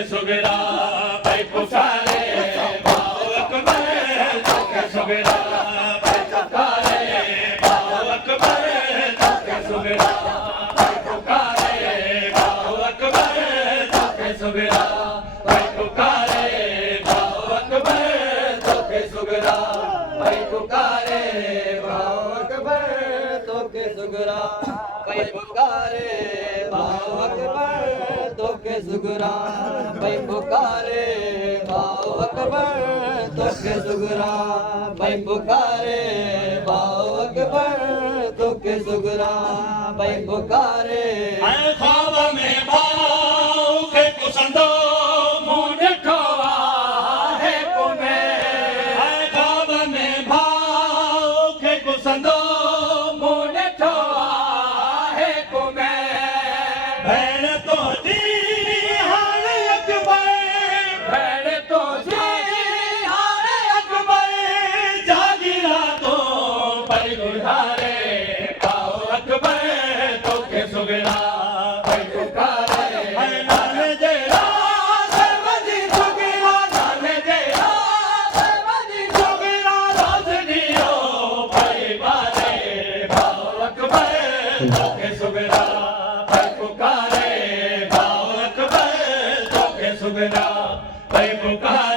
के सुगरा भाई पुकारे भाव अकबर तो के सुगरा भाई पुकारे भाव अकबर तो के सुगरा भाई पुकारे भाव अकबर तो के सुगरा भाई पुकारे भाव अकबर तो के सुगरा भाई पुकारे भाव अकबर तो के सुगरा भाई पुकारे भाव अकबर तो के सुगरा भाई पुकारे भाव अकबर तो के सुगरा भाई पुकारे भाव अकबर तो के सुगरा भाई पुकारे आए ख्वाब में भाव के कुसंदो मुंह ठोआ है कुमे आए ख्वाब में भाव के कुसंदो मुंह ठोआ है कुमे भैन तो जी हाल अकबर भैन तो जी हाल अकबर जागिरा तो पर गुजारे पाओ अकबर तो के सुगरा भाई पुकारे हाय नाने जेरा सरवदी सुगरा नाने जेरा सरवदी सुगरा रोशनियो भाई बारे पाओ अकबर तो के सुगरा भाई पुकारे पाओ अकबर तो के सुगरा भाई पुकारे